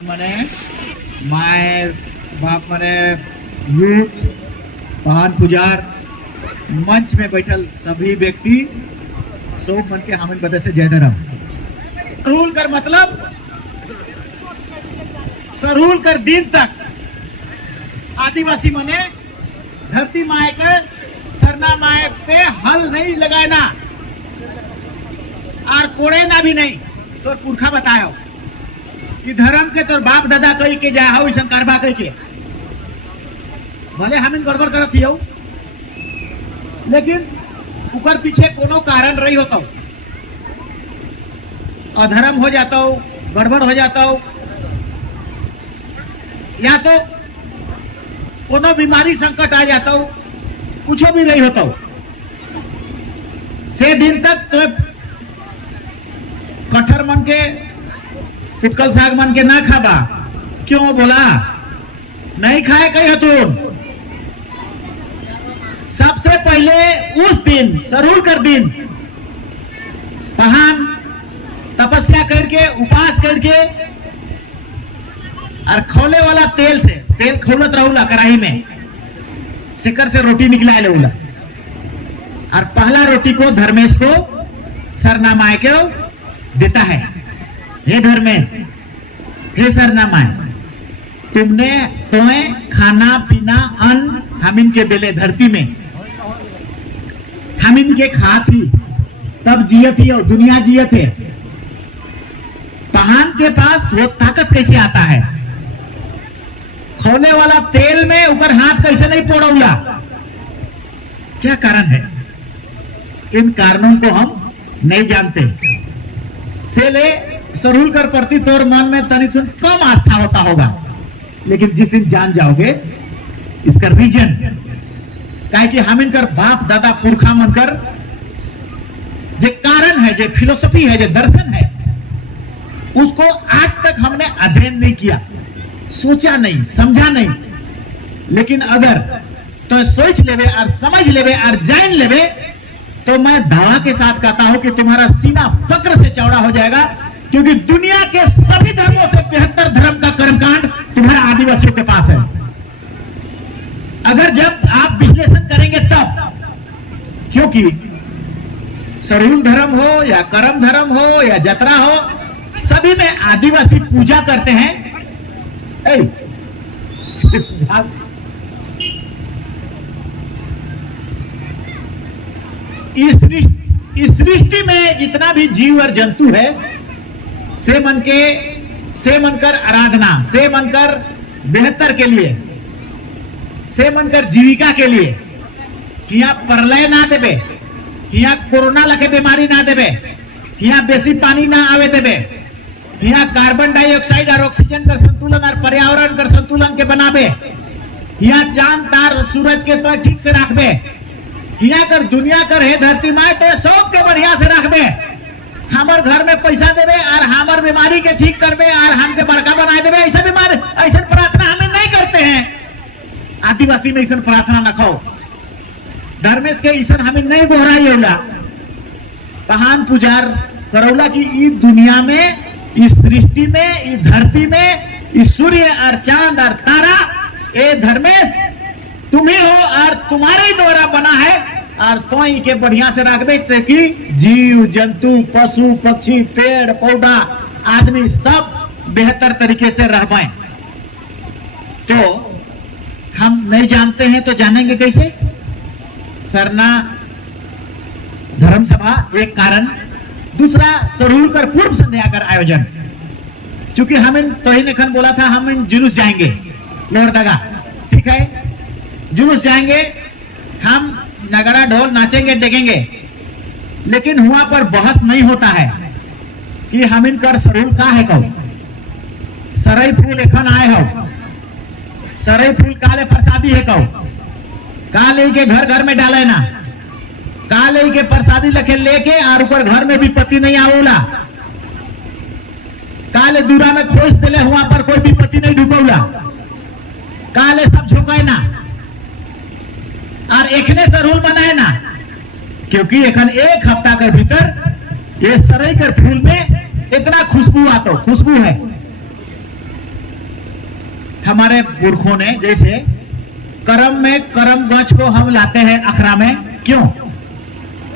मने माए बाप मने यूथ पहान पुजार मंच में बैठल सभी व्यक्ति सब मन के हामिल बदे से जय धर्म सरूल कर मतलब सरूल कर दिन तक आदिवासी मने धरती माए के सरना माए पे हल नहीं लगाना और कोड़े ना भी नहीं तो पुरखा बताया कि धर्म के तोर बाप दादा कही के जा हो ऐसा कारबा कही के भले हम गड़बड़ करत हियो लेकिन उकर पीछे कोनो कारण रही होता अधर्म हो जाता हो गड़बड़ हो जाता हो या तो कोनो बीमारी संकट आ जाता हो कुछ भी नहीं होता हो से दिन तक तो कठर मन के पिटकल साग मन के ना खाबा क्यों बोला नहीं खाए कही हतुन सबसे पहले उस दिन सरूल कर दिन पहान तपस्या करके उपास करके और खोले वाला तेल से तेल खोलत रहूला कढ़ाई में सिकर से रोटी निकला लेला और पहला रोटी को धर्मेश को सरनामाए के देता है। हे धर्मेश हे सरनामाए तुमने तुम्हें खाना पीना अन्न हमिन के दिले धरती में हमिन के खा थी तब जियत ही और दुनिया जियत है। पहान के पास वो ताकत कैसे आता है खोले वाला तेल में ऊपर हाथ कैसे नहीं पोड़ौला क्या कारण है इन कारणों को हम नहीं जानते से ले सरूल कर प्रति तोर मन में तनी सुन कम आस्था होता होगा लेकिन जिस दिन जान जाओगे इसका रीजन काहे कि हम इनकर बाप दादा पुरखा मनकर जो कारण है जो फिलोसफी है जो दर्शन है उसको आज तक हमने अध्ययन नहीं किया सोचा नहीं समझा नहीं लेकिन अगर तो सोच लेवे और समझ लेवे और जान लेवे तो मैं दावा के साथ कहता हूं कि तुम्हारा सीना फक्र से चौड़ा हो जाएगा क्योंकि दुनिया के सभी धर्मों से बेहतर धर्म का कर्मकांड तुम्हारा आदिवासियों के पास है। अगर जब आप विश्लेषण करेंगे तब क्योंकि सरूल धर्म हो या करम धर्म हो या जतरा हो सभी में आदिवासी पूजा करते हैं। इस सृष्टि में जितना भी जीव और जंतु है से मनकर आराधना से मनकर बेहतर के लिए से मनकर जीविका के लिए कि यहाँ प्रलय ना देवे कि यहाँ कोरोना लगे बीमारी ना देवे कि यहाँ बेसी पानी ना आवे देवे कि यहाँ कार्बन डाइऑक्साइड और ऑक्सीजन का संतुलन और पर्यावरण का संतुलन के बनावे यहाँ चांद तार सूरज के तो ठीक से रखबे यहाँ कर दुनिया कर है धरती माए तो सब के बढ़िया से रखबे हमार घर में पैसा देवे और हमार बीमारी के ठीक करबे और हमके बड़का बना देवे ऐसा बीमारी ऐसा प्रार्थना हमें नहीं करते हैं। आदिवासी में ऐसा प्रार्थना न खाओ धर्मेश के ऐसा हमें नहीं दोहराई होला पहान पुजार करौला की इस दुनिया में इस सृष्टि में इस धरती में इस सूर्य और चांद और तारा ये धर्मेश तुम्हें हो और तुम्हारे द्वारा बना है और तो ही के बढ़िया से रखबे कि जीव जंतु पशु पक्षी पेड़ पौधा आदमी सब बेहतर तरीके से रह पाए। तो हम नहीं जानते हैं तो जानेंगे कैसे। सरना धर्म सभा एक कारण दूसरा सरूल कर पूर्व संध्या कर आयोजन चूंकि हम इन तो ही निखन बोला था हम इन जुलूस जाएंगे लोहरदगा ठीक है जुलूस जाएंगे हम नगड़ा ढोल नाचेंगे देखेंगे लेकिन हुआ पर बहस नहीं होता है कि हम इनकर सरूल का है कहो सरई फूल एखन आए हो सरई फूल काले प्रसादी है कहो काले के घर घर में डाले ना काले के प्रसादी लखे लेके और ऊपर घर में भी पति नहीं आवला काले दूरा में खोज दिले हुआ पर कोई भी पति नहीं ढुकौला काले सब झुकाए ना और एकने सरूल बनाए ना क्योंकि एखन एक हफ्ता के भीतर ये सरई कर फूल में इतना खुशबू आता खुशबू है हमारे पुरखों ने, जैसे करम में करम गछ को हम लाते हैं अखरा में, क्यों?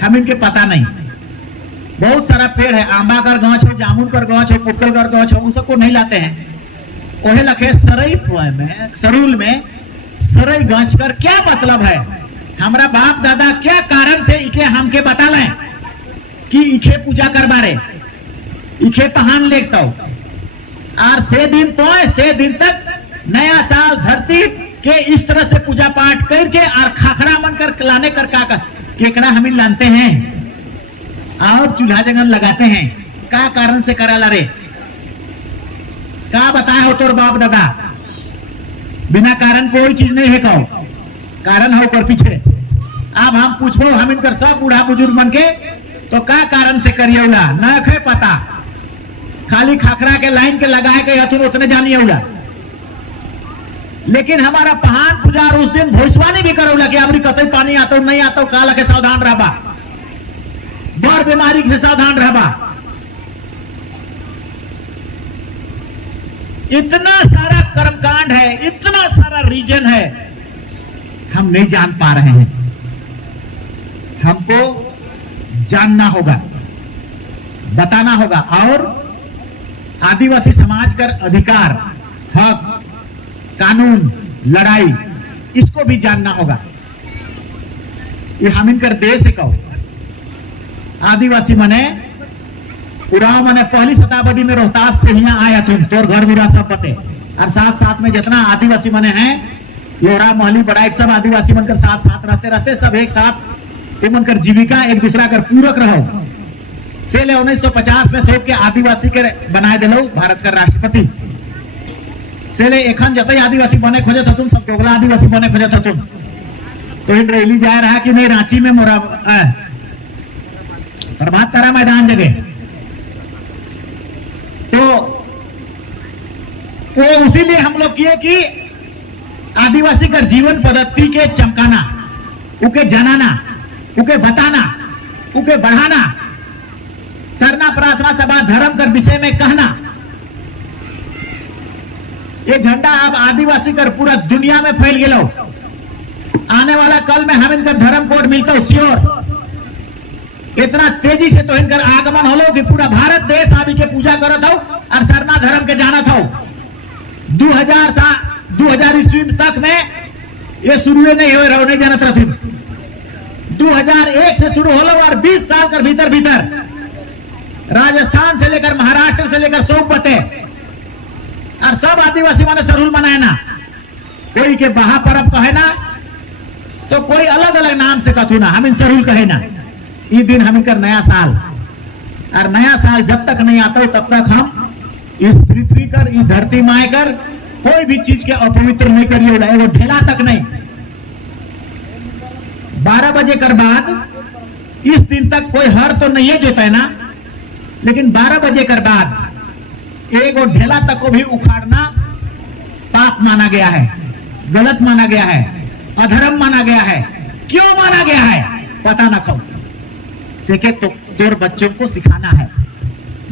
हम इनके पता नहीं। बहुत सारा पेड़ है, आंबा कर गछ है, जामुन कर गछ है, पुटकल कर गछ है, उन सबको नहीं लाते हैं। ओहे लखे सरई में, सरूल में सरई गछ कर क्या मतलब है? हमारा बाप दादा क्या कारण से इके हमके बता लें कि इखे पूजा करवा रे, इखे पहान लेता और से दिन तक नया साल धरती के इस तरह से पूजा पाठ करके और खाखड़ा मन कर लाने कर का केकड़ा हमें लानते हैं और चूल्हा जंगल लगाते हैं। क्या कारण से करा ला रे? क्या बताया हो तोर बाप दादा? बिना कारण कोई चीज नहीं है, कहो कारण हो कर पीछे। अब हम पूछो हम इनकर सब बूढ़ा बुजुर्ग मन के, तो क्या कारण से करिए न खे पता, खाली खाखरा के लाइन के लगाए के हथुन उतने जानिए उला। लेकिन हमारा पहान पूजा उस दिन भविष्यवाणी भी करोला कि अबरी कतई पानी आता नहीं आता, काला के सावधान रहबा, बड़ बीमारी से सावधान रहबा। इतना सारा कर्मकांड है, इतना सारा रीजन है, हम नहीं जान पा रहे हैं। हमको जानना होगा, बताना होगा, और आदिवासी समाज का अधिकार, हक, कानून, लड़ाई, इसको भी जानना होगा। ये हम इनकर देश है कहो। आदिवासी मने उराव मने पहली शताब्दी में रोहतास से यहाँ आया तुम, तोर घर बुरा सब पते, और साथ साथ में जितना आदिवासी मने हैं, लोहरा महली बड़ा एक सब आदिवासी बनकर साथ साथ रहते सब एक साथ मनकर जीविका एक दूसरा कर पूरक रहो। से ले 1950 में सोच के आदिवासी के बनाए दिलो भारत का राष्ट्रपति। से ले एखन जतई आदिवासी बने खोजत तुम, सब दोगला आदिवासी बने खोजत तुम, तो इन रैली जा रहा कि नहीं रांची में मोरा प्रभात तारा मैदान जगह, तो वो उसीलिए हम लोग किए कि आदिवासी का जीवन पद्धति के चमकाना, उके जनाना, उके बताना, उके बढ़ाना, सरना प्रार्थना सभा धर्म कर विषय में कहना। ये झंडा अब आदिवासी कर पूरा दुनिया में फैल गया। आने वाला कल में हम इनका धर्म कोड मिलता हूं श्योर। इतना तेजी से तो इनका आगमन होलो कि पूरा भारत देश आदि के पूजा करत हो और सरना धर्म के जानत हो। 2000 ईस्वी तक में ये शुरू नहीं हो रहा, नहीं जानत रहती। 2001 से शुरू होलो और 20 साल कर भीतर राजस्थान से लेकर महाराष्ट्र से लेकर सोमवती और सब आदिवासी माने सरूल मनाए ना। कोई के बहा परब कहे ना, तो कोई अलग अलग नाम से कथू ना, हम इन सरूल कहे ना। ये दिन हम इनकर नया साल, और नया साल जब तक नहीं आता तब तक हम इस पृथ्वी कर, इस धरती माए कर कोई भी चीज के अपवित्र नहीं करिए, वो ढेला तक नहीं। 12 बजे कर बाद इस दिन तक कोई हर तो नहीं है जोता है ना, लेकिन 12 बजे कर बाद एक और ढेला तक को भी उखाड़ना पाप माना गया है, गलत माना गया है, अधर्म माना गया है। क्यों माना गया है पता ना कहो से के तो तोर बच्चों को सिखाना है,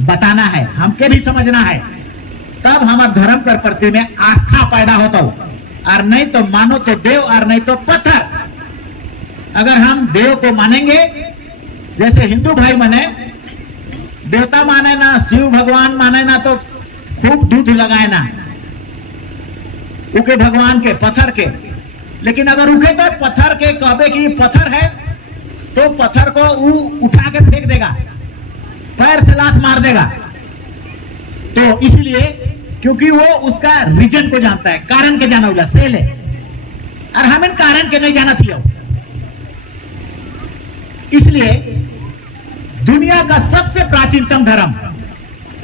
बताना है, हमके भी समझना है, तब हमारे धर्म कर प्रति में आस्था पैदा होता हो। और नहीं तो मानो तो देव और नहीं तो पत्थर। अगर हम देव को मानेंगे, जैसे हिंदू भाई माने देवता माने ना, शिव भगवान माने ना, तो खूब दूध लगाए ना उके भगवान के, पत्थर के। लेकिन अगर उके तो पत्थर के कहबे कि पत्थर है, तो पत्थर को उठा के फेंक देगा, पैर से लात मार देगा। तो इसलिए क्योंकि वो उसका रीजन को जानता है, कारण के जाना उला सेल है, और हम इन कारण के नहीं जाना थी। इसलिए दुनिया का सबसे प्राचीनतम धर्म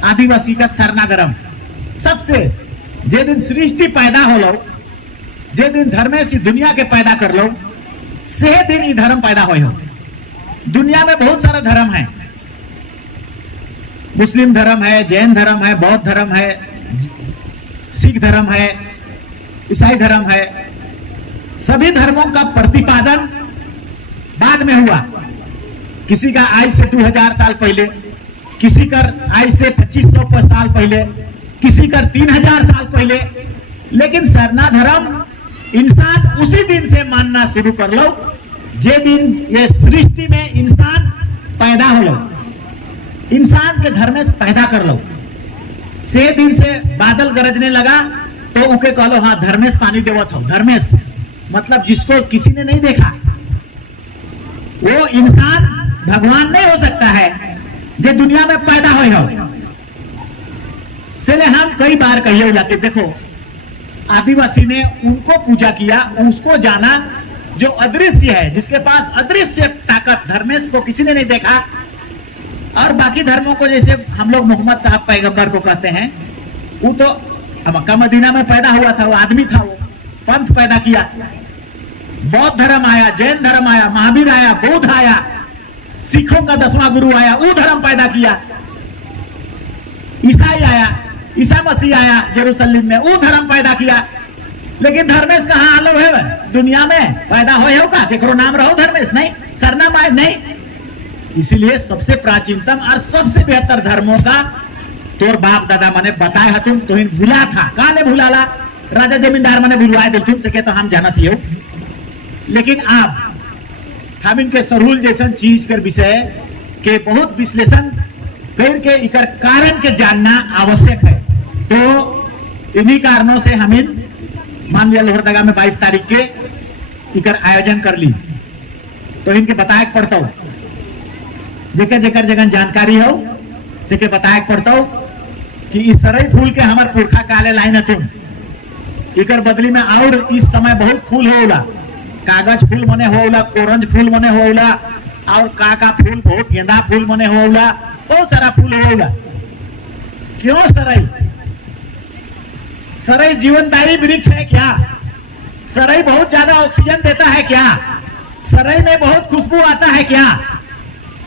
आदिवासी का सरना धर्म, सबसे जे दिन सृष्टि पैदा हो लो, जे दिन धर्मे सी दुनिया के पैदा कर लो, से दिन ये धर्म पैदा हो। दुनिया में बहुत सारा धर्म है, मुस्लिम धर्म है, जैन धर्म है, बौद्ध धर्म है, सिख धर्म है, ईसाई धर्म है। सभी धर्मों का प्रतिपादन बाद में हुआ। किसी का आज से 2000 साल पहले, किसी का आज से 2500 साल पहले, किसी का 3000 साल पहले, लेकिन सरना धर्म इंसान उसी दिन से मानना शुरू कर लो जे दिन ये सृष्टि में इंसान पैदा हो लो, इंसान के धर्मेश पैदा कर लो। से दिन से बादल गरजने लगा तो उके कह लो हाँ धर्मेश पानी देवत हो। धर्मेश मतलब जिसको किसी ने नहीं देखा, वो इंसान भगवान नहीं हो सकता है जो दुनिया में पैदा हो। इसलिए हम कई बार कहिए कि देखो आदिवासी ने उनको पूजा किया, उसको जाना जो अदृश्य है, जिसके पास अदृश्य ताकत, धर्मेश को किसी ने नहीं देखा। और बाकी धर्मों को जैसे हम लोग मोहम्मद साहब पैगंबर को कहते हैं, वो तो मक्का मदीना में पैदा हुआ था, वो आदमी था, वो पंथ पैदा किया। बौद्ध धर्म आया, जैन धर्म आया, महावीर आया, बौद्ध आया, सिखों का 10वां गुरु आया, वो धर्म पैदा किया। ईसाई आया, ईसा मसीह आया जेरूसलम में, वो धर्म पैदा किया। लेकिन धर्मेश कहाँ आलो है दुनिया में पैदा हो का केकरो नाम रहो धर्मेश नहीं, सरनाम आए नहीं। इसलिए सबसे प्राचीनतम और सबसे बेहतर धर्मों का तोर बाप दादा मने बताए हतुम तो इन भुला था, काले भुलाला राजा जमींदार मने भुलवाए दिल तुम सके तो हम जानत ही हो। लेकिन आप हम इनके सरूल जैसन चीज कर विषय के बहुत विश्लेषण करके इकर कारण के जानना आवश्यक है। तो इन्हीं कारणों से हम इन मान लिया लोहरदगा में 22 तारीख के इकर आयोजन कर ली। तो इनके बताए पड़ता हूं जेकर जेकर जगह जानकारी हो से बताए पड़ता हूं कि इस सरई फूल के हमार पुरखा काले लाइन तुम इकर बदली में और इस समय बहुत फूल होला, कागज फूल मने होला, कोरंज फूल मने होला, और का फूल बहुत गेंदा फूल मने होला, बहुत सारा फूल होला। क्यों सरई? सरई जीवनदायी वृक्ष है क्या? सरई बहुत ज्यादा ऑक्सीजन देता है क्या? सरई में बहुत खुशबू आता है क्या?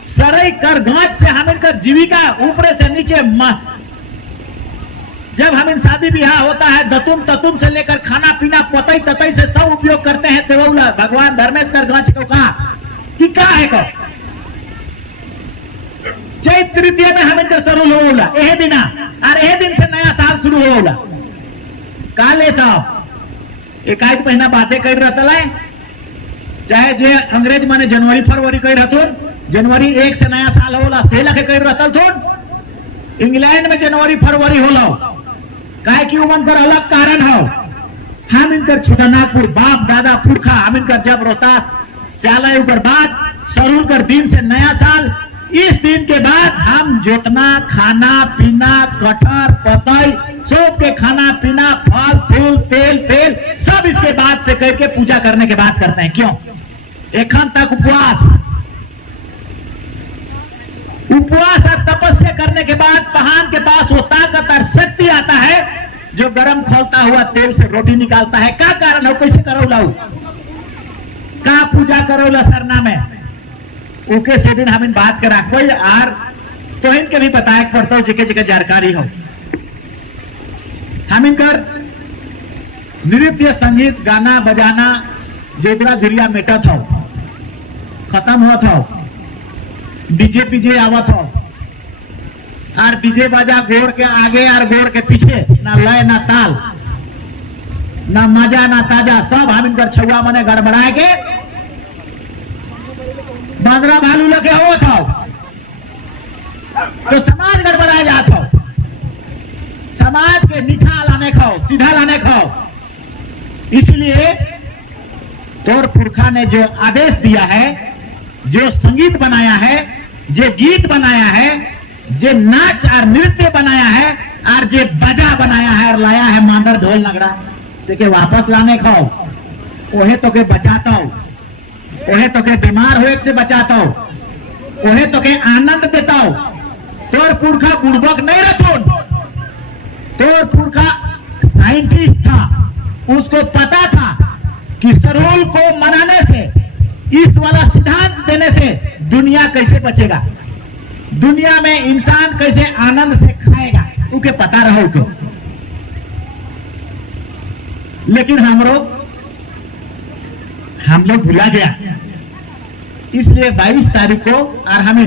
सरई कर गांच से हम इनका जीविका ऊपर से नीचे जब हम इन शादी ब्याह होता है दतुम ततुम से लेकर खाना पीना पतई ततई से सब उपयोग करते हैं। तेवला भगवान धर्मेश कर गांच को कहा कि का है को चैत तृतीय में हम इनका शुरू होला एहे दिना और एहे दिन से नया साल शुरू होला। का लेता एक महीना बातें कर रहा है, चाहे जो अंग्रेज माने जनवरी फरवरी कह रहा, जनवरी 1 से नया साल होला से लगे कह रहा थोड़। इंग्लैंड में जनवरी फरवरी होला काहे कि उमन कर अलग कारण हो। हम इनकर छोटा नागपुर बाप दादा पुरखा हम इनकर जब रोहतास स्यालय उकर बाद सरूल कर दिन से नया साल, इस दिन के बाद हम जितना खाना पीना कटहर पतई सब के खाना पीना फल फूल तेल तेल सब इसके बाद से करके पूजा करने के बाद करते हैं। क्यों? एखन तक उपवास और तपस्या करने के बाद पहाड़ के पास वो ताकत और शक्ति आता है जो गरम खोलता हुआ तेल से रोटी निकालता है। क्या कारण हो? कैसे करो लाऊ का पूजा करो ला सरना में ओके से दिन हम इन बात कर रखो यार तो इनके भी पता है पड़ता हो जगह जगह जानकारी हो। हम इनकर नृत्य संगीत गाना बजाना जेबरा झुरिया मेटत हो खत्म होत हो, डीजे पीजे आवत हो और डीजे बाजा गोड़ के आगे और गोड़ के पीछे, ना लय ना ताल ना मजा ना ताजा, सब हम इनकर छुआ मने गड़बड़ाए के बांद्रा भालू लगे हो था तो समाज गड़बड़ाए जात हो। समाज के मीठा लाने खाओ सीधा लाने खाओ। इसलिए तोर पुरखा ने जो आदेश दिया है, जो संगीत बनाया है, जो गीत बनाया है, जो नाच और नृत्य बनाया है और जो बजा बनाया है और लाया है मांदर ढोल नगड़ा से के वापस लाने खाओ। ओहे तो के बचाता हो, ओहे तो के बीमार होए से बचाता हो, ओहे तो के आनंद देता हो। तोर पुरखा बुड़बक नहीं रखो, तोर पुरखा साइंटिस्ट था, उसको पता था कि सरोल को मनाने से इस वाला सिद्धांत देने से दुनिया कैसे बचेगा, दुनिया में इंसान कैसे आनंद से खाएगा, उनके पता रहो क्यों। लेकिन हम लोग भुला गया। इसलिए 22 तारीख को और हम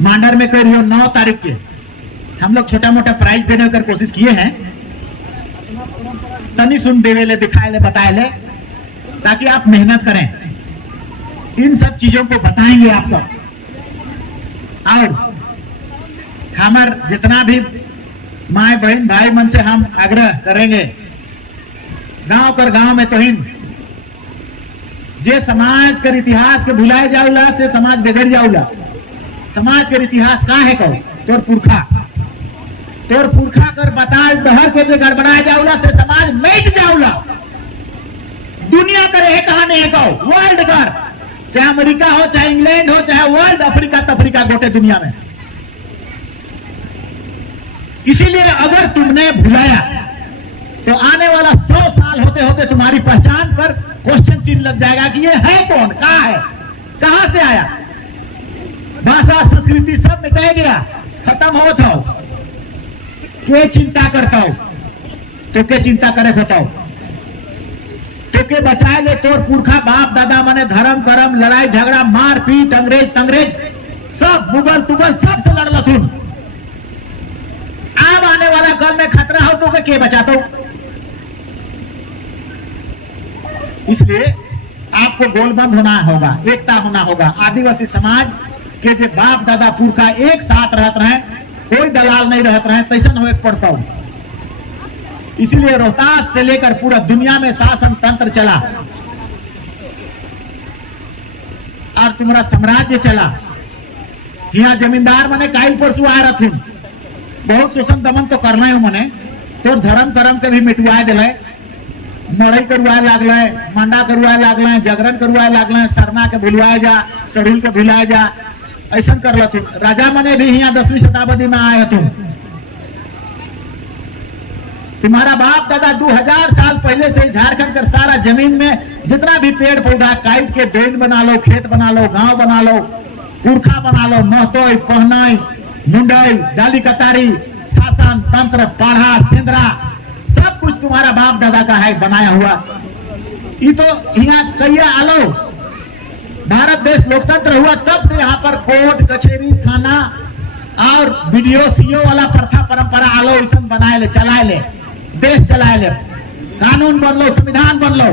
मांडर में कर रही हो 9 तारीख के हम लोग छोटा मोटा प्राइज देने की कोशिश किए हैं। तनी सुन देवे ले, दिखाए ले, बताए ले, ताकि आप मेहनत करें। इन सब चीजों को बताएंगे आप सब। और हमार जितना भी माए बहन भाई मन से हम आग्रह करेंगे, गांव कर गांव में तो हिंद जे समाज कर इतिहास के भुलाए जाऊला से समाज बिगड़ जाऊला। समाज के इतिहास का है कहो तोर पुरखा कर बताल डहर के जे गड़बड़ाए जाऊला से समाज मिट जाऊला। दुनिया करे है कहा नहीं है कहो, वर्ल्ड कर, चाहे अमेरिका हो, चाहे इंग्लैंड हो, चाहे वर्ल्ड, अफ्रीका तफ्रीका, गोटे दुनिया में। इसीलिए अगर तुमने भुलाया तो आने वाला 100 साल होते होते तुम्हारी पहचान पर क्वेश्चन चिन्ह लग जाएगा कि ये है कौन, कहाँ है, कहां से आया। भाषा संस्कृति सब मिटाया गया, खत्म हो तो के चिंता करता हो, तो के चिंता करे बताओ, तो के बचाए ले तोर पुरखा बाप दादा मने धर्म करम लड़ाई झगड़ा मार पीट अंग्रेज तंग्रेज सब मुगल तुगल सब से लड़ लथुन। अब आने वाला कल में खतरा हो तो के बचाता हो। इसलिए आपको गोलबंद होना होगा, एकता होना होगा। आदिवासी समाज के जो बाप दादा पुरखा एक साथ रहते रहे, कोई दलाल नहीं रहते रहे, तैसन हो एक पड़ता हो। इसीलिए रोहतास से लेकर पूरा दुनिया में शासन तंत्र चला और तुम्हारा साम्राज्य चला। यहाँ जमींदार मने काइल परसू आ रहे, बहुत शोषण दमन तो करना है मने, तो धर्म करम के भी मिटवाए दिले, मड़ई करवाए लागले, मंडा करवाए लागले, जागरण करवाए लागले, सरना के भुलवाए जा, सड़ुल के भुलाए जा, ऐसा कर लो। राजा मने भी यहाँ 10वीं शताब्दी में आए तुम। तुम्हारा बाप दादा 2000 साल पहले से झारखंड कर सारा जमीन में जितना भी पेड़ पौधा काट के ड्रेन बना लो, खेत बना लो, गांव बना लो, पुरखा बना लो, महतोई पहनाई मुंडई डाली कतारी शासन तंत्र पाढ़ा सिंदरा सब कुछ तुम्हारा बाप दादा का है बनाया हुआ। ये तो यहाँ कैया आलो, भारत देश लोकतंत्र हुआ तब से यहाँ पर कोर्ट कचहरी थाना और बीडीओ सीओ वाला प्रथा परंपरा आलो, ऐसा बनाए ले, चलाए ले, देश चलाए ले, कानून बन लो, संविधान बन लो।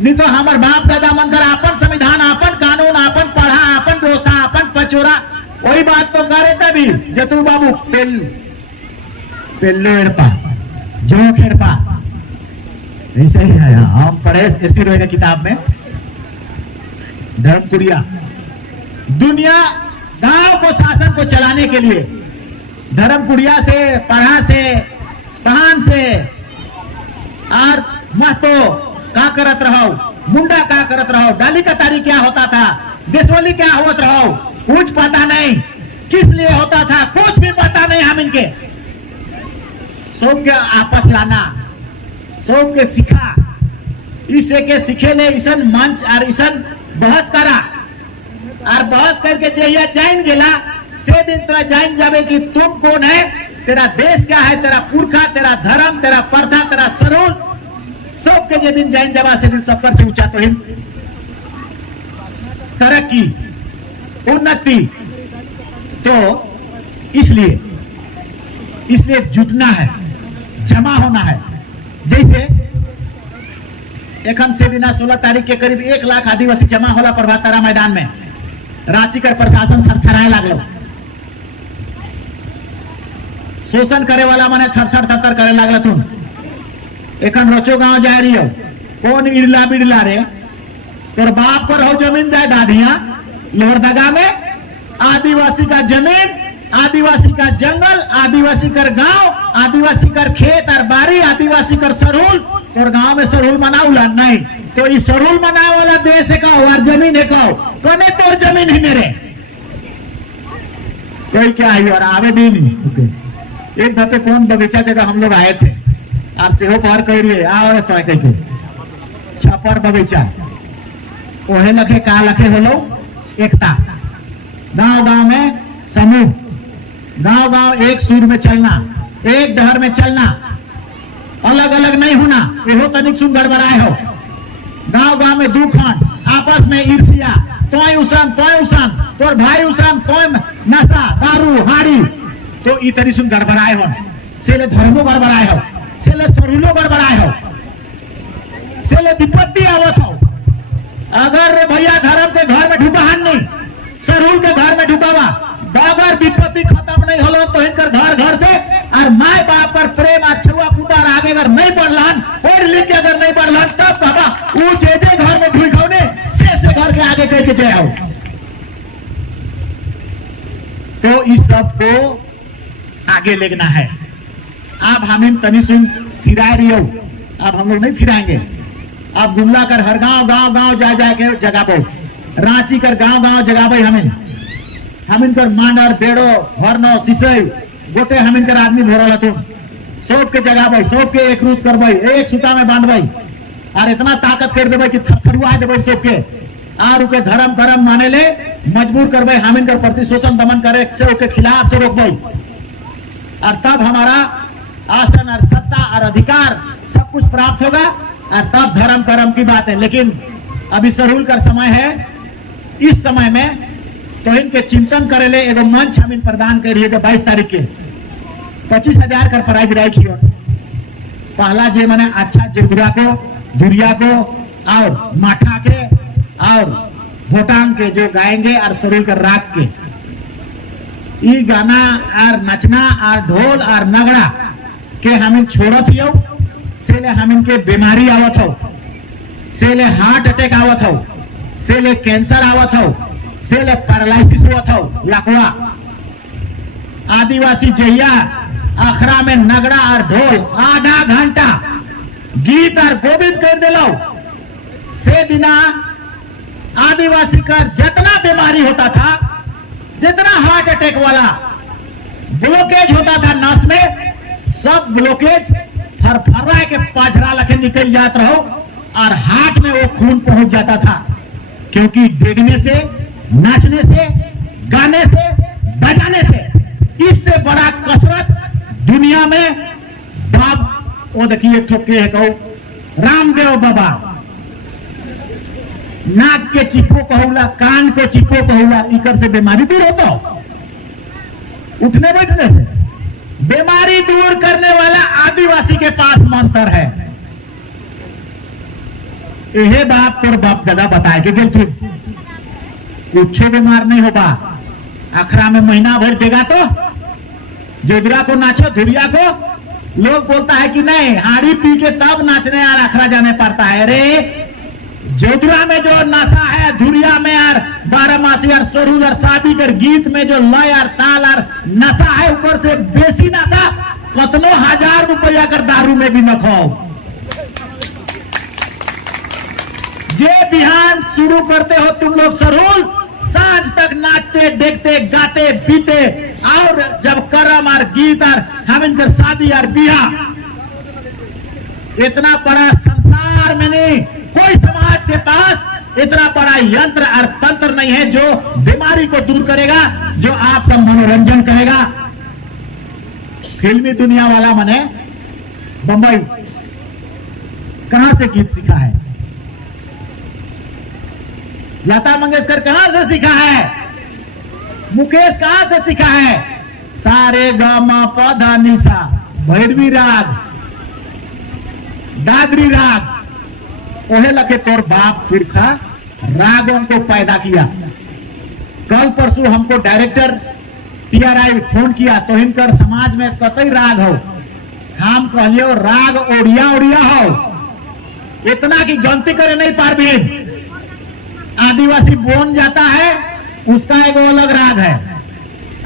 नहीं तो हमारे बाप दादा मनकर अपन संविधान, अपन कानून, अपन पढ़ा, अपन व्यवस्था, अपन पचोरा, वही बात तो करे तभी जतरू बाबू पेल्लो एड़पा जो खेड़पा ऐसे ही है। हम पढ़े ऐसी रहेगा किताब में धर्मपुरिया। दुनिया गांव को शासन को चलाने के लिए धर्मपुरिया से पढ़ा से पहान से और महतो का करत रहो, मुंडा का करत रहो, डाली का तारी क्या होता था, देशवाली क्या होत रहो, कुछ पता नहीं, किस लिए होता था कुछ भी पता नहीं। हम इनके सब के आपस लाना, सब के सिखा, इसे के सीखे ले, ईसन मंच और ईसन बहस करा और बहस करके जे जान गेला से दिन तो जान जावे कि तुम कौन है, तेरा देश क्या है, तेरा पुरखा, तेरा धर्म, तेरा प्रथा, तेरा सरूल, सबके जे दिन जान जावा से दिन सब पर से ऊंचा तो हिंद तरक्की उन्नति। तो इसलिए जुटना है, जमा होना है। जैसे एकम से दिना 16 तारीख के करीब 1 लाख आदिवासी जमा होला प्रभात तारा मैदान में। रांची कर प्रशासन थरथराए लागलो, शोषण करे वाला मने थर करे लागल। तुम एखन रोचो गांव जा रही हो, कौन इड़ला बिड़ला रे, तोर बाप पर हो जमीन जायदाद यहाँ लोहरदगा में, आदिवासी का जमीन, आदिवासी का जंगल, आदिवासी कर गांव, आदिवासी कर खेत और बारी, आदिवासी कर सरूल। तोर गांव में सरूल मनाऊला नहीं तो ये सरूल मनाए वाला देश है कहो और जमीन है कहो, कने तोर जमीन ही मेरे कोई क्या है। और आवे भी नहीं। एक दफे कौन बगीचा जगह हम लोग आए थे, आप सेहो पार कर रही है, आओ तो कह छपर बगीचा ओहे लखे का लखे हो लो एकता, गांव गांव में समूह, गांव गांव एक सुर में चलना, एक डहर में चलना, अलग अलग नहीं होना। एहो तनिक सुन गड़बड़ाए हो, गांव गांव में दुखन, आपस में ईर्ष्या, तोय उसान तोर भाई उसान तोय नशा दारू हाड़ी, तो ई तरी सुन गड़बड़ाए हो, से धर्मो गड़बड़ाए हो, से ले सरूलो गड़बड़ाए हो, से ले विपत्ति आवत हो। अगर रे भैया धर्म के घर में ढुकाहन नहीं, सरूल के घर में ढुकावा, अगर विपत्ति खत्म नहीं होलो तो इनकर घर घर से और माय बाप पर प्रेम अच्छुआ पुतार आगे अगर नहीं बढ़लन और लिख के अगर नहीं बढ़लन तब बाबा वो जे घर में ढुकाने से घर के आगे कह के जाओ। तो इस सब को आगे लेना है। अब हम तनी सुन फिरा रही हो, अब हम लोग नहीं फिराएंगे। अब गुमला कर हर गांव गांव गांव जा के जगाबो, रांची कर गांव गांव जगाबे हम इनकर मांडर बेड़ो हरनो सिसई गोटे हम इनकर आदमी भरल तुम सब के जगाबे, सब के एक रूट करबे, एक सूता में बांधबे और इतना ताकत कर देबे कि थरथरुआ देबे सबके और उके धर्म करम माने ले मजबूर करबे, हम इनकर प्रति शोषण दमन करे से उनके खिलाफ से रोकबे और तब हमारा आसन और सत्ता और अधिकार सब कुछ प्राप्त होगा और तब धर्म कर्म की बात है। लेकिन अभी सरूल का समय है, इस समय में तो इनके चिंतन करे ले एगो मंच हम इन प्रदान करिए 22 तारीख के 25,000 का प्राइज रखी। पहला जे मैंने अच्छा जोधुरा को दुरिया को और माठा के और भोटांग के जो गाएंगे और सरूल कर राग के ये गाना और नचना और ढोल और नगड़ा के हम छोड़त हो से ले हम इनके बीमारी आवत हो, से ले हार्ट अटैक आवत हो, से ले कैंसर आवत हो, से ले पैरालिसिस होत हो लकवा। आदिवासी जहिया अखरा में नगड़ा और ढोल आधा घंटा गीत और गोविंद कर दिलो से बिना आदिवासी का जितना बीमारी होता था, जितना हार्ट अटैक वाला ब्लॉकेज होता था नस में, सब ब्लॉकेज फरफरा के पाझरा लखे निकल जाता रहो और हार्ट में वो खून पहुंच जाता था। क्योंकि देखने से, नाचने से, गाने से, बजाने से इससे बड़ा कसरत दुनिया में बाप वो देखिए ठोके है कहो रामदेव बाबा नाक के चिप्पो कहूला, कान को चिप्पो कहूला, इकर से बीमारी दूर होता हो। उठने बैठने से बीमारी दूर करने वाला आदिवासी के पास मंत्र है। यह बाप तोर बाप दादा बताए कि तू कुछ बीमार नहीं होगा। अखरा में महीना भर देगा तो जोधरा को नाचो, धुरिया को लोग बोलता है कि नहीं हाड़ी पी के तब नाचने यार अखरा जाने पड़ता है। अरे जोधरा में जो नशा है, धुरिया में यार 12 मासी और सरूल और शादी कर गीत में जो लय और ताल और नशा है ऊपर से बेसी नशा कतनो 1000 रुपया कर दारू में भी न खाओ। जे बिहान शुरू करते हो तुम लोग सरूल, सांझ तक नाचते देखते गाते पीते और जब करम और गीत और हम इनकर शादी और बियाह, इतना बड़ा संसार में नहीं कोई समाज के पास इतना बड़ा यंत्र और तंत्र नहीं है जो बीमारी को दूर करेगा, जो आपका मनोरंजन करेगा। फिल्मी दुनिया वाला मने बंबई कहां से गीत सीखा है, लता मंगेशकर कहां से सीखा है, मुकेश कहां से सीखा है, सारे गामा पौधा निशा भैरवी राग दादरी राग ओहे लगे तोर बाप पुरखा रागों को पैदा किया। कल परसों हमको डायरेक्टर TRI फोन किया तो इनकर समाज में कतई राग हो, हम कहलियो राग ओडिया ओडिया हो, इतना की गलती करे नहीं पारबी। आदिवासी बोन जाता है उसका एगो अलग राग है,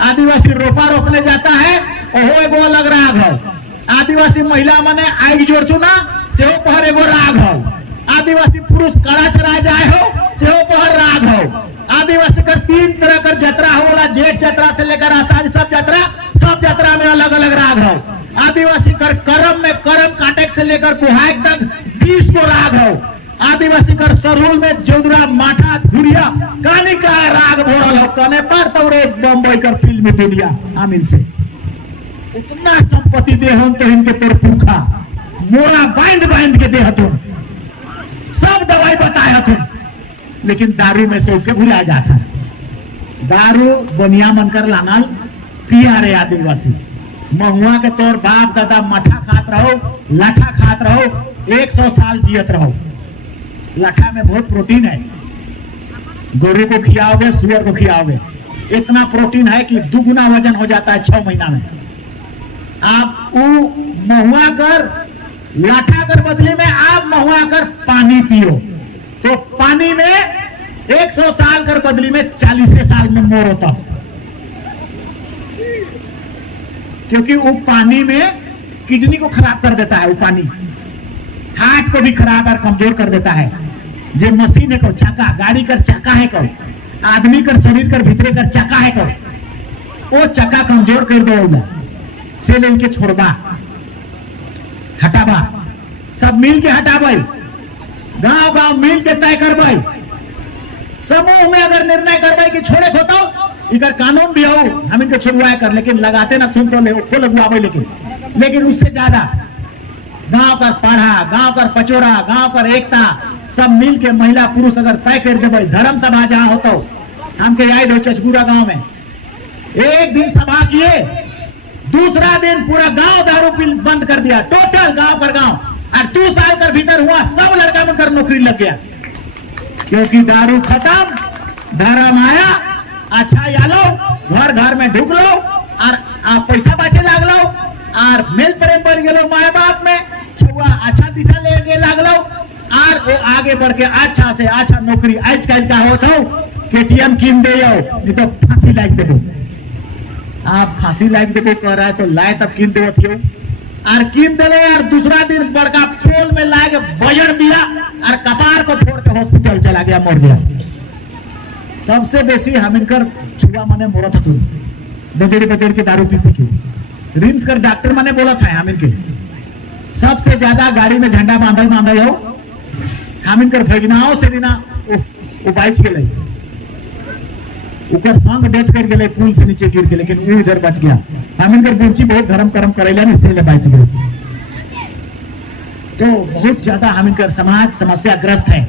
आदिवासी रोपा रोपने जाता है ओहो एगो अलग राग हो, आदिवासी महिला मने आग जोड़तू ना सेहो पहर एगो राग हो, आदिवासी पुरुष कड़ा चराए जाए हो सेहो पहर राग हो, आदिवासी का 3 तरह का जतरा होला, जेठ जतरा से लेकर आषाढ़ सब जतरा में अलग अलग राग हो। आदिवासी कर करम में करम काटेक से लेकर कुहाक तक 20 को राग हो। आदिवासी कर सरूल में जोधरा माठा धुरिया कानी का राग भोरल हो, कने पर तौरे बम्बई कर फिल्मी दुनिया आमिन से उतना संपत्ति दे हम तो इनके तोर पुरखा मोरा बांध के दे तुम सब दवाई बताया तुम, लेकिन दारू में से उसे भुला जाता। दारू बनिया मनकर लानल पिया रे आदिवासी महुआ के तोर बाप दादा मठा खात रहो, लाठा खात रहो, 100 साल जियत रहो। लाठा में बहुत प्रोटीन है, गोरू को खिलाओगे, सुअर को खिलाओगे, इतना प्रोटीन है कि दुगुना वजन हो जाता है 6 महीना में। आप वो महुआ कर, लाठा कर बदले में आप महुआ कर पानी पियो, तो पानी में 100 साल कर बदली में 40 साल में मोर होता, क्योंकि वो पानी में किडनी को खराब कर देता है, वो पानी हार्ट को भी खराब और कमजोर कर देता है। जो मशीन है को चक्का, गाड़ी कर चक्का है को, आदमी कर शरीर कर भीतरे कर चक्का है को, वो चक्का कमजोर कर देगा से लेके छोड़बा, हटाबा, सब मिल के हटाबा, गांव गांव मिल के तय करबाई, समूह में अगर निर्णय करबाई कि छोड़े खोतो, इधर कानून भी हो हम इनको छुड़वाए कर, लेकिन लगाते ना तुम तो ले लगवाओ, लेकिन उससे ज्यादा गांव का पढ़ा, गांव का पचोरा, गांव का एकता सब मिल के महिला पुरुष अगर तय कर दे, धर्म सभा जहां हो तो हमके याद हो चचगुरा गांव में एक दिन सभा किए, दूसरा दिन पूरा गांव दारू पी बंद कर दिया, टोटल गांव पर गांव, और 2 साल कर भीतर हुआ सब लड़का बनकर नौकरी लग गया, क्योंकि दारू खत्म, धर्म आया, अच्छा यालो, घर घर में ढुक लो और आप पैसा बाचे लाग लो और मेल प्रेम बढ़ गए माए बाप में, छुआ अच्छा दिशा ले लाग लो और वो आगे बढ़ के अच्छा से अच्छा नौकरी आज कल का हो तो केटीएम कीन दे जाओ, नहीं तो फांसी लाइक देखो, आप फांसी लाइक देखो कह रहा है तो लाए तब कीन दे क्यों, और कीन दे यार दूसरा दिन बड़का पोल में लाके बजड़ दिया और कपार को फोड़ के हॉस्पिटल चला गया, मर गया। सबसे बेसी हम इनकर छुआ मने मोरत हतु बजेड़ी बजेड़ के दारू पी के, रिम्स कर डॉक्टर मने बोला था हम इनके सबसे ज्यादा गाड़ी में झंडा बांधल हो, हम इनकर भगनाओं से बिना वो बाइच के लिए ऊपर संग डेथ कर गए, पुल से नीचे गिर के, लेकिन वो इधर बच गया। हम इनकर बुंची बहुत धर्म कर्म करेला नहीं, इसलिए बाइच गए। तो बहुत ज्यादा हम इनकर समाज समस्याग्रस्त है,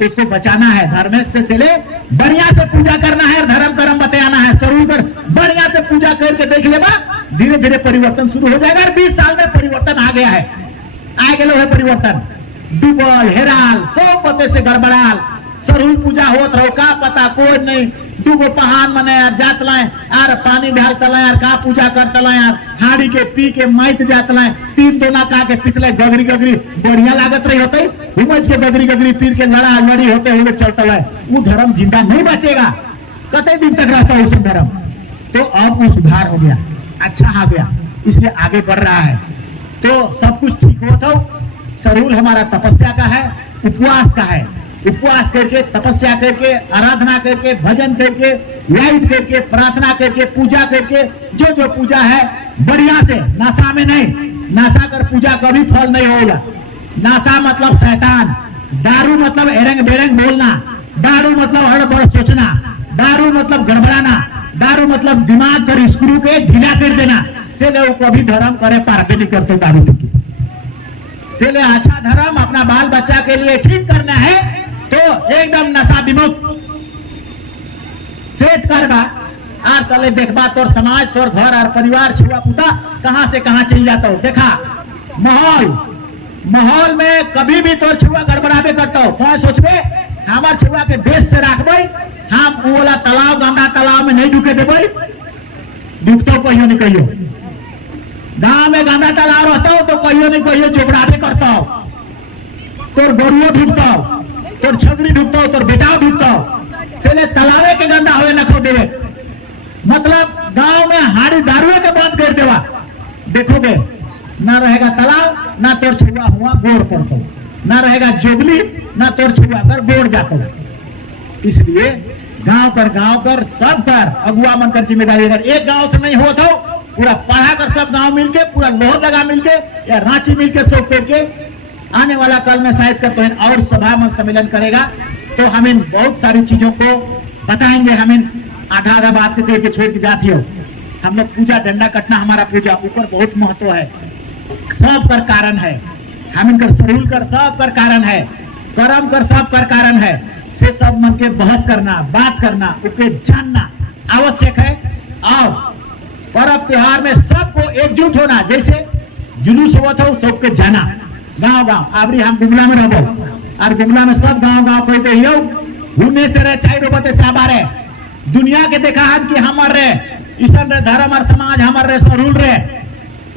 इसको बचाना है, धर्म से ले बढ़िया से पूजा करना है, धर्म कर्म बताना है, जरूर कर बढ़िया से पूजा करके देख लेगा, धीरे धीरे परिवर्तन शुरू हो जाएगा। 20 साल में परिवर्तन आ गया है, आ गए है परिवर्तन, डूबल हेराल सब पते से गड़बड़ाल, सरूल पूजा होत रहो का पता कोई नहीं, दूगो पहान मने यार जात लाए यार, पानी ढाल तला यार, का पूजा कर तला यार, हाड़ी के पी के माइत जात लाए, 3 दोना का के पिछले गगरी गगरी बढ़िया लागत रही होते, हिमज के गगरी गगरी पीर के लड़ा लड़ी होते हुए चलता है, वो धर्म जिंदा नहीं बचेगा, कतई दिन तक रहता है उस धर्म। तो अब वो सुधार हो गया, अच्छा आ गया, इसलिए आगे बढ़ रहा है, तो सब कुछ ठीक होता हो। सरूल हमारा तपस्या का है, उपवास का है, उपवास करके तपस्या करके आराधना करके भजन करके लाइट करके प्रार्थना करके पूजा करके जो पूजा है बढ़िया से, नासा में नहीं, नासा कर पूजा कभी फल नहीं होगा। नासा मतलब शैतान, दारू मतलब एरंग बेरंग बोलना, दारू मतलब हड़बड़ सोचना, दारू मतलब गड़बड़ाना, दारू मतलब दिमाग पर स्क्रू के ढीला कर देना, से ले वो कभी धर्म करे पार्टी नहीं करते दारू पी, से ले अच्छा धर्म अपना बाल बच्चा के लिए ठीक करना है तो एकदम नशा विमुक्त सेट करबा, और तले देखबा तोर समाज तोर घर और परिवार छुआ पुता कहां से कहां चल जाता हो। देखा माहौल में कभी भी तोर छुआ गड़बड़ाबे करता हो, तो सोचबे हमार छुआ के बेस से रखबे, हम बोला तालाब गंदा तालाब में नहीं डूबे देबे, डूबतो कहियो नहीं कहियो, गांव में गंदा तालाब रहता हो तो कहियो नहीं कहियो जोबड़ाबे करता हो, तोर गोरुओ डूबता हो, तोर छगड़ी डूबता हो, तोर बेटा डूबता हो, चले तालाबे के गंदा हुए न खो देवे, मतलब गांव में हाड़ी दारुए के बंद कर देवा, देखोगे ना रहेगा तालाब, ना तोर छुआ हुआ गोड़ पड़ता, ना रहेगा जोगली, ना तोर छुआ कर गोड़ जाता। इसलिए गांव कर सब पर अगुआ मन कर जिम्मेदारी, अगर एक गांव से नहीं हो तो पूरा पढ़ा कर सब गांव मिलके, पूरा लोहर लगा मिलके या रांची मिलके सोच करके आने वाला कल में शायद कर तो और सभा में सम्मेलन करेगा, तो हम इन बहुत सारी चीजों को बताएंगे। हम इन आधा बात के छोड़ के जाती हो, हम लोग पूजा डंडा कटना हमारा पूजा ऊपर बहुत महत्व है, सब कर कारण है, हम इनकर सरूल कर सब कर कारण है, कर्म कर सब कर कारण है, से सब मन के बहस करना बात करना उसे जानना आवश्यक है। और पर्व त्योहार में सबको एकजुट होना, जैसे जुलूस होवत हो सबके जाना गांव गांव आबरी हम गुमला में रहबो और गुमला में सब गांव गांव कोई दे हुने से रे चाय रोबते साबारे दुनिया के देखा हम कि हमर रे ईसन रे धर्म और समाज हमर रे सरूल रे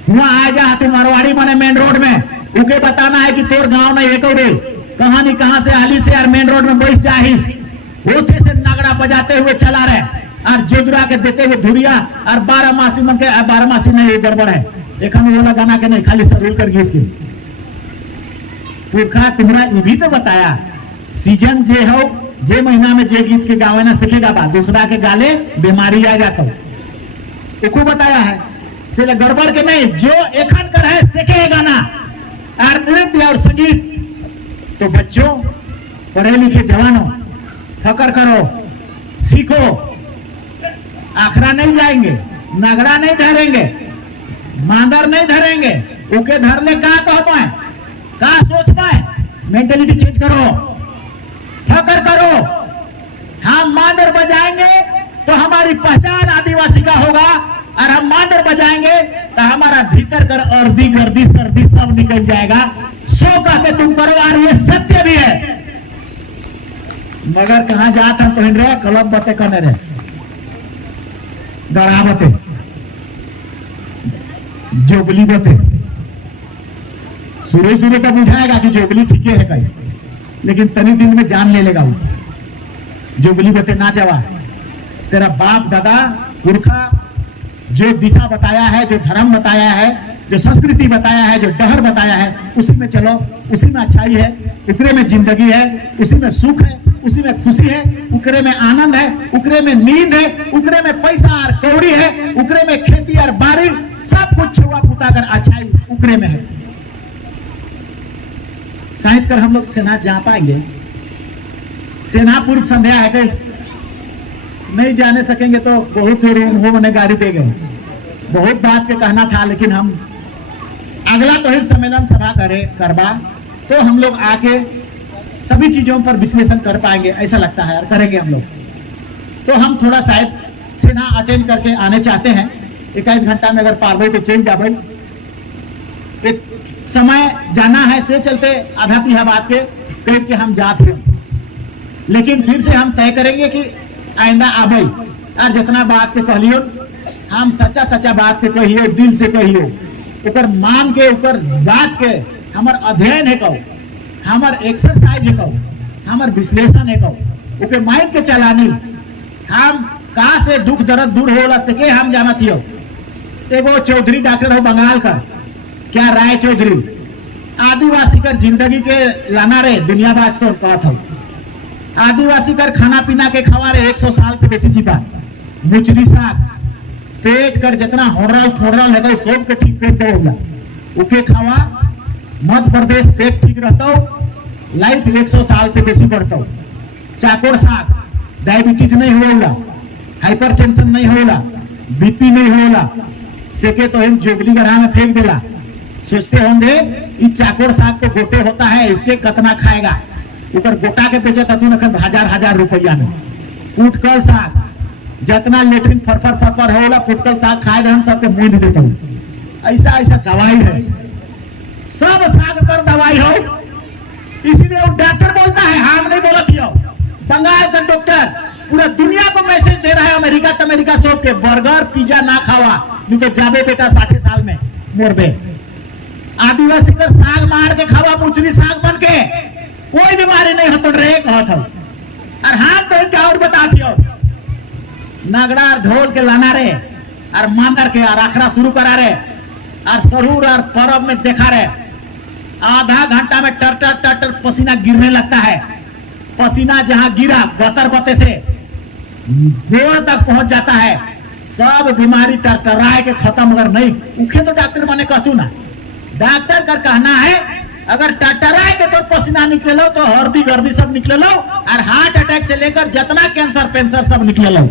हुआ आ जा तू मारवाड़ी माने मेन रोड में उके बताना है कि तोर गांव नहीं एको रे कहानी कहां से आली से यार मेन रोड में बैठ जाहिस होते से नगड़ा बजाते हुए चला रहे और जोदरा के देते हुए धुरिया और 12 मासी मन के 12 मासी नहीं गड़बड़ है एखन वाला गाना के नहीं खाली सरूल कर गीत के पुरखा तुम्हारा ये भी तो बताया सीजन जे हो जे महीना में जे गीत के गावे ना सीखेगा बा दूसरा के गाले बीमारी आ जाता एको बताया है से गड़बड़ के नहीं जो एखन कर है सीखे गाना और नृत्य और संगीत तो बच्चों पढ़े लिखे जवानों फकर करो सीखो आखरा नहीं जाएंगे नगड़ा नहीं धरेंगे मांदर नहीं धरेंगे उके धर ले का कह पाए का सोच पाए मेंटेलिटी चेंज करो फकर करो हम मांदर बजाएंगे तो हमारी पहचान आदिवासी का होगा और हम मांदर बजाएंगे तो हमारा भीतर कर अर्दी गर्दी सर्दी सब निकल जाएगा सो कहते तुम करो और ये सत्य भी है मगर कहां जात हम तो रहे कलम बते कने रहे डरावते जोगली बते सूर्य सूर्य का बुझाएगा कि जोगली ठीक है कहीं लेकिन तनी दिन में जान ले लेगा वो जोगली बते ना जावा तेरा बाप दादा पुरखा जो दिशा बताया है जो धर्म बताया है जो संस्कृति बताया है जो डहर बताया है उसी में चलो उसी में अच्छाई है उकरे में जिंदगी है उसी में सुख है उसी में खुशी है उकरे में आनंद है उकरे में नींद है उकरे में पैसा और कौड़ी है उकरे में खेती और बारिश सब कुछ छुआ पुता कर अच्छाई उकरे में है साहित्य कर हम लोग सेना जा पाएंगे सेना पूर्व संध्या है कि नहीं जाने सकेंगे तो बहुत ही उन्होंने गाड़ी दे गए बहुत बात के कहना था लेकिन हम अगला तो ही सम्मेलन सभा करवा तो हम लोग आके सभी चीजों पर विश्लेषण कर पाएंगे ऐसा लगता है और करेंगे हम लोग तो हम थोड़ा शायद सेना अटेंड करके आने चाहते हैं एक घंटा में अगर पारवे पे चेंज जाए एक समय जाना है से चलते आधा तिहा बात के कह के हम जाते हैं लेकिन फिर से हम तय करेंगे कि आइंदा आबे और जितना बात के कहलियो हम सच्चा सच्चा बात के कहियो दिल से कहियो ऊपर मान के ऊपर बात के हमार अध्ययन है कहो हमार एक्सरसाइज है कहो हमार विश्लेषण है कहो ऊपर माइंड के चलानी हम कहा से दुख दर्द दूर होला सके हम जाना थियो एगो चौधरी डॉक्टर हो बंगाल का क्या राय चौधरी आदिवासी कर जिंदगी के लाना रे दुनिया बाज तो कहा था आदिवासी कर खाना पीना के खवा रहे 100 साल से बेसी जीता मुचरी साग पेट कर जितना होरल फोरल है सब के ठीक पेट देगा उके खावा मध्य प्रदेश पेट ठीक रहता लाइफ 100 साल से बेसी बढ़ता चाकोर साग डायबिटीज नहीं होला हाइपर टेंशन नहीं होला बीपी नहीं होला सेके तो हम जोगली गढ़ा में फेंक देला सोचते होंगे ये चाकोर साग तो गोटे होता है इसके कतना खाएगा ऊपर गोटा के बेचे तू न 1000 रुपया में पुटकल साग जितना लेटरिन फरफर होला पुटकल साग खाए हम सबके मुंह दे देता हूँ ऐसा ऐसा दवाई है सब साग पर दवाई हो इसीलिए वो डॉक्टर बोलता है हम नहीं बोलती हो बंगाल का डॉक्टर पूरा दुनिया को मैसेज दे रहा है अमेरिका सब के बर्गर पिज्जा ना खावा नहीं तो जाबे बेटा 60 साल में मोरबे आदिवासी का साग मार के खावा पुचली साग बन के कोई बीमारी नहीं होता रे कहत हो और हम तो क्या और बताती हो नगड़ा ढोल के लाना रे और मांदर के और आखरा शुरू करा रे और सरूर और परब में देखा रे आधा घंटा में टर पसीना गिरने लगता है पसीना जहां गिरा गतर बते से गोड़ तक पहुंच जाता है सब बीमारी टरटराए के खत्म अगर नहीं उखे तो डॉक्टर माने कहतू ना डॉक्टर का कहना है अगर टरटराए के तो पसीना निकले लो तो हर्दी गर्दी सब निकले लो और हार्ट अटैक से लेकर जितना कैंसर पेंसर सब निकले लो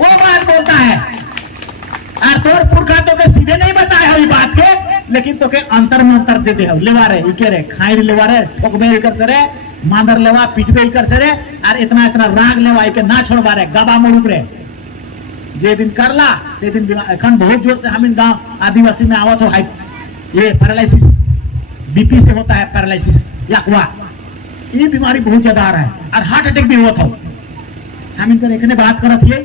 वो बात बोलता है और तोर पुरखा तो के सीधे नहीं बताए हो ये बात के लेकिन तो के अंतर में अंतर दे दे हो लेवा रे इके रे खाई लेवा रे ओकबे कर से रे मांदर लेवा पिटबे कर से रे और इतना इतना राग लेवा के ना छोड़बा रे गबा मरुक रे जे दिन करला से दिन एखन बहुत जोर से हम गांव आदिवासी में आवत हो हाई ये पैरालिसिस, बीपी से होता है पैरालिसिस, लकवा, ये बीमारी बहुत ज्यादा आ रहा है। और हार्ट अटैक भी हुआ था। हम इनका देखने बात कर रहे थे,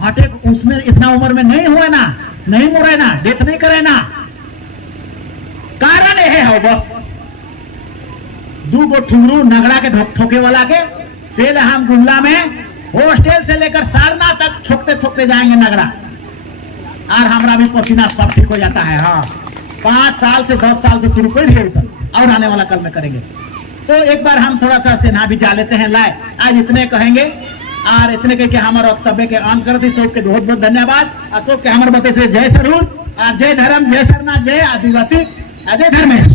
हार्ट अटैक उसमें इतना उम्र में नहीं हुआ ना, नहीं मरे ना, डेथ नहीं करे ना, कारण यह है बस 2 गो ठुमरू नगड़ा के ठोके वाला के सेल हम गुमला में हॉस्टल से लेकर सारना तक ठोकते ठोकते जाएंगे नगड़ा, और हमारा भी पसीना सब ठीक हो जाता है। हाँ, 5 साल से 10 साल से शुरू कर दिए सर, और आने वाला कल में करेंगे। तो एक बार हम थोड़ा सा सेना भी जा लेते हैं। लाए आज इतने कहेंगे, और इतने कह के हमारे वक्तव्य के अंत करते सबके बहुत बहुत धन्यवाद। अशोक के हमारे बते से जय सरूर, जय धर्म, जय सरना, जय आदिवासी, जय धर्मेश।